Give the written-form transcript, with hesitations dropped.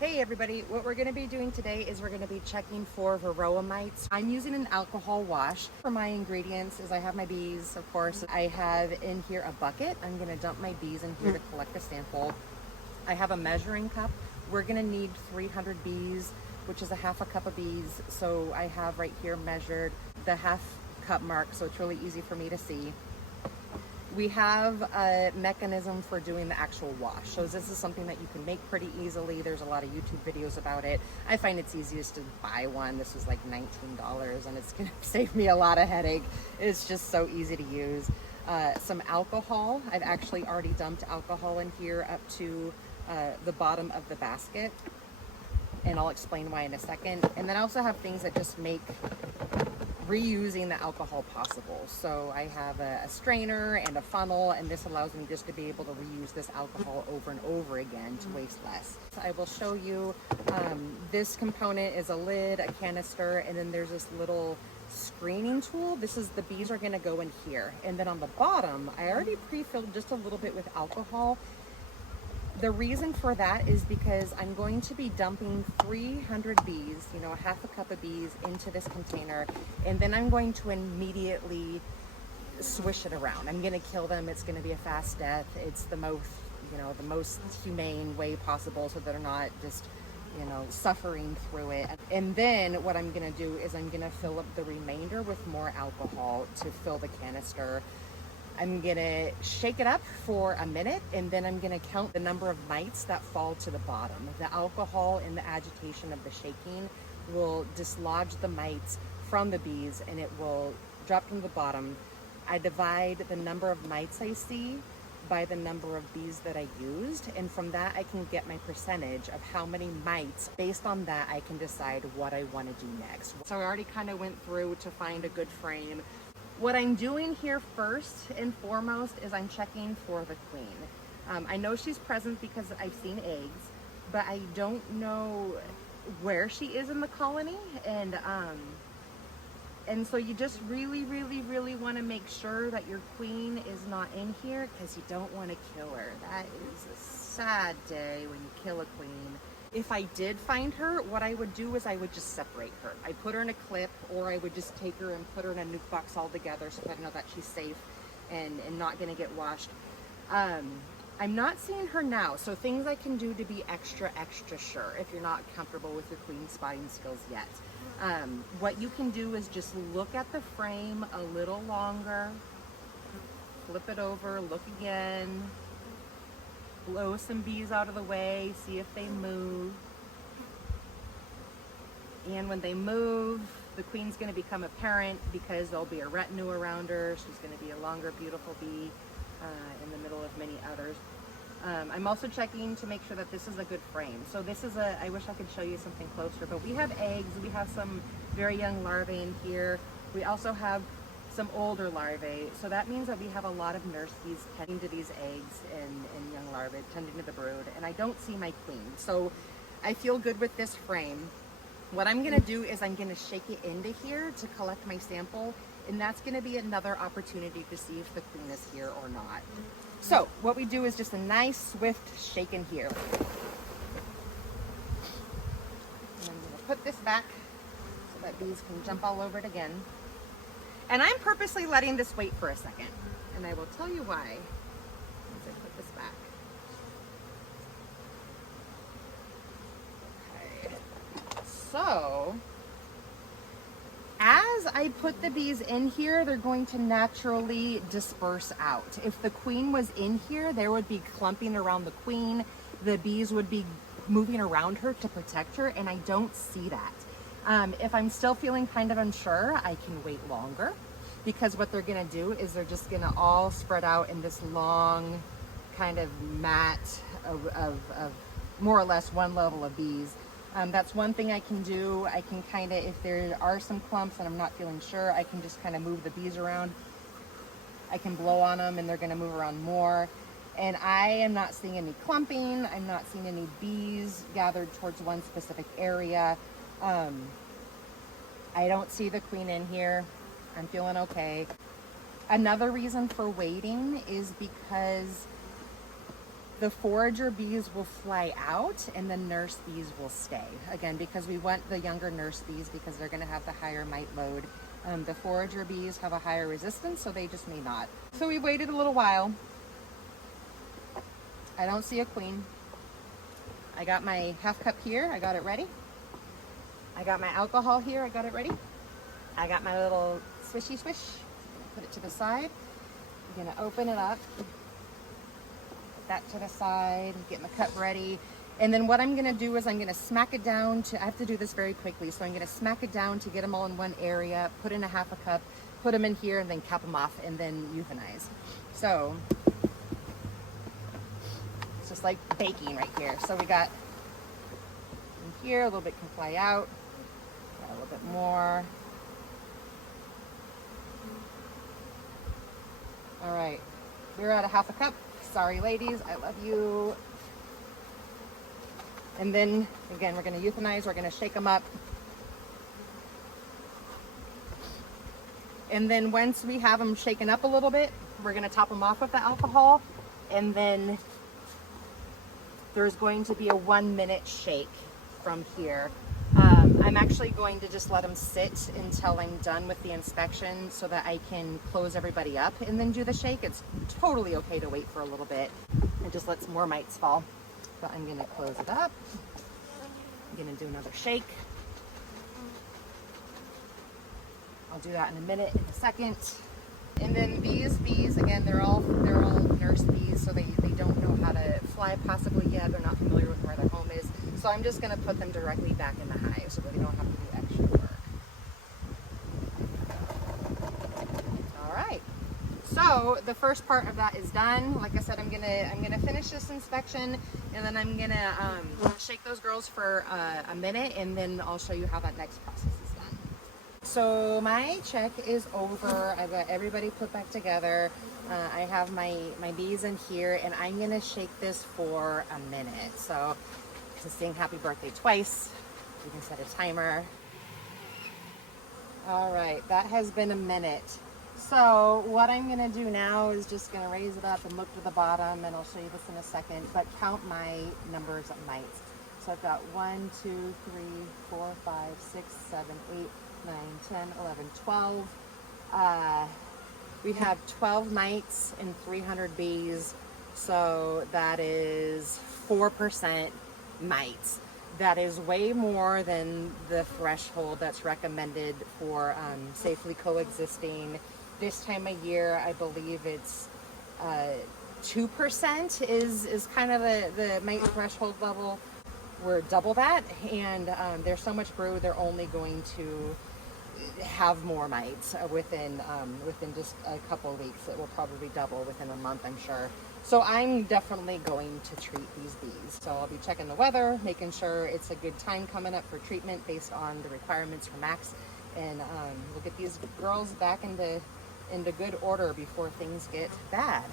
Hey everybody, what we're going to be doing today is we're going to be checking for varroa mites. I'm using an alcohol wash. For my ingredients is I have my bees, of course. I have in here a bucket. I'm going to dump my bees in here to collect a sample. I have a measuring cup. We're going to need 300 bees, which is a half a cup of bees. So I have right here measured the half cup mark, so it's really easy for me to see. We have a mechanism for doing the actual wash. So this is something that you can make pretty easily. There's a lot of YouTube videos about it. I find it's easiest to buy one. This is like $19 and it's gonna save me a lot of headache. It's just so easy to use. Some alcohol. I've actually already dumped alcohol in here up to the bottom of the basket. And I'll explain why in a second. And then I also have things that just make reusing the alcohol possible. So I have a strainer and a funnel, and this allows me just to be able to reuse this alcohol over and over again to waste less. So I will show you, this component is a lid, a canister, and then there's this little screening tool. This is, the bees are gonna go in here. And then on the bottom, I already pre-filled just a little bit with alcohol. The reason for that is because I'm going to be dumping 300 bees, you know, a half a cup of bees into this container, and then I'm going to immediately swish it around. I'm going to kill them. It's going to be a fast death. It's the most, you know, the most humane way possible so that they're not just, you know, suffering through it. And then what I'm going to do is I'm going to fill up the remainder with more alcohol to fill the canister. I'm gonna shake it up for a minute, and then I'm gonna count the number of mites that fall to the bottom. The alcohol and the agitation of the shaking will dislodge the mites from the bees, and it will drop to the bottom. I divide the number of mites I see by the number of bees that I used, and from that I can get my percentage of how many mites. Based on that, I can decide what I want to do next. So I already kind of went through to find a good frame. What I'm doing here first and foremost is I'm checking for the queen. I know she's present because I've seen eggs, but I don't know where she is in the colony. And so you just really want to make sure that your queen is not in here, because you don't want to kill her. That is a sad day when you kill a queen. If I did find her, what I would do is I would just separate her. I put her in a clip, or I would just take her and put her in a nuke box altogether so that I know that she's safe and not gonna get washed. I'm not seeing her now, so things I can do to be extra sure if you're not comfortable with your queen spotting skills yet. What you can do is just look at the frame a little longer, flip it over, look again, blow some bees out of the way, see if they move. And when they move, the queen's going to become apparent because there'll be a retinue around her. She's going to be a longer, beautiful bee in the middle of many others. I'm also checking to make sure that this is a good frame. So this is I wish I could show you something closer, but we have eggs, we have some very young larvae in here. We also have some older larvae, so that means that we have a lot of nurse bees tending to these eggs and young larvae, tending to the brood, and I don't see my queen. So I feel good with this frame. What I'm gonna do is I'm gonna shake it into here to collect my sample, and that's gonna be another opportunity to see if the queen is here or not. So what we do is just a nice swift shake in here. And I'm gonna put this back so that bees can jump all over it again. And I'm purposely letting this wait for a second, and I will tell you why once I put this back. Okay. So, as I put the bees in here, they're going to naturally disperse out. If the queen was in here, there would be clumping around the queen. The bees would be moving around her to protect her, and I don't see that. If I'm still feeling kind of unsure, I can wait longer, because what they're gonna do is they're just gonna all spread out in this long kind of mat of more or less one level of bees. That's one thing I can do. I can kind of, if there are some clumps and I'm not feeling sure, I can just kind of move the bees around. I can blow on them and they're gonna move around more. And I am not seeing any clumping. I'm not seeing any bees gathered towards one specific area. I don't see the queen in here. I'm feeling okay. Another reason for waiting is because The forager bees will fly out and the nurse bees will stay. Again, because we want the younger nurse bees because they're gonna have the higher mite load. The forager bees have a higher resistance, so they just may not. So we waited a little while. I don't see a queen. I got my half cup here, I got it ready. I got my alcohol here, I got it ready. I got my little swishy swish. Put it to the side. I'm gonna open it up. Put that to the side, get my cup ready. And then what I'm gonna do is I'm gonna smack it down to, I have to do this very quickly, so I'm gonna smack it down to get them all in one area, put in a half a cup, put them in here, and then cap them off, and then euthanize. So, it's just like baking right here. So we got in here, a little bit can fly out, got a little bit more. All right, we're at a half a cup. Sorry ladies, I love you. And then again, we're gonna euthanize, we're gonna shake them up. And then once we have them shaken up a little bit, we're gonna top them off with the alcohol. And then there's going to be a 1 minute shake from here. I'm actually going to just let them sit until I'm done with the inspection so that I can close everybody up and then do the shake. It's totally okay to wait for a little bit. It just lets more mites fall. But I'm gonna close it up. I'm gonna do another shake. I'll do that in a minute, in a second. And then these bees, again, they're all nurse bees, so they don't know how to fly possibly yet. They're not familiar with where their home is. So I'm just gonna put them directly back in the hive so that they don't have to do extra work. All right. So the first part of that is done. Like I said, I'm gonna finish this inspection, and then I'm gonna shake those girls for a minute, and then I'll show you how that next process is done. So my check is over. I've got everybody put back together. I have my bees in here, and I'm gonna shake this for a minute. So to sing happy birthday twice, you can set a timer. All right, that has been a minute. So what I'm gonna do now is just gonna raise it up and look to the bottom, and I'll show you this in a second, but count my numbers of mites. So I've got 1, 2, 3, 4, 5, 6, 7, 8, 9, 10, 11, 12. We have 12 mites and 300 bees. So that is 4% mites. That is way more than the threshold that's recommended for safely coexisting. This time of year, I believe it's 2% is kind of the mite threshold level. We're double that, and there's so much brood, they're only going to have more mites within just a couple of weeks. It will probably double within a month, I'm sure. So I'm definitely going to treat these bees. So I'll be checking the weather, making sure it's a good time coming up for treatment based on the requirements for Max, and we'll get these girls back into good order before things get bad.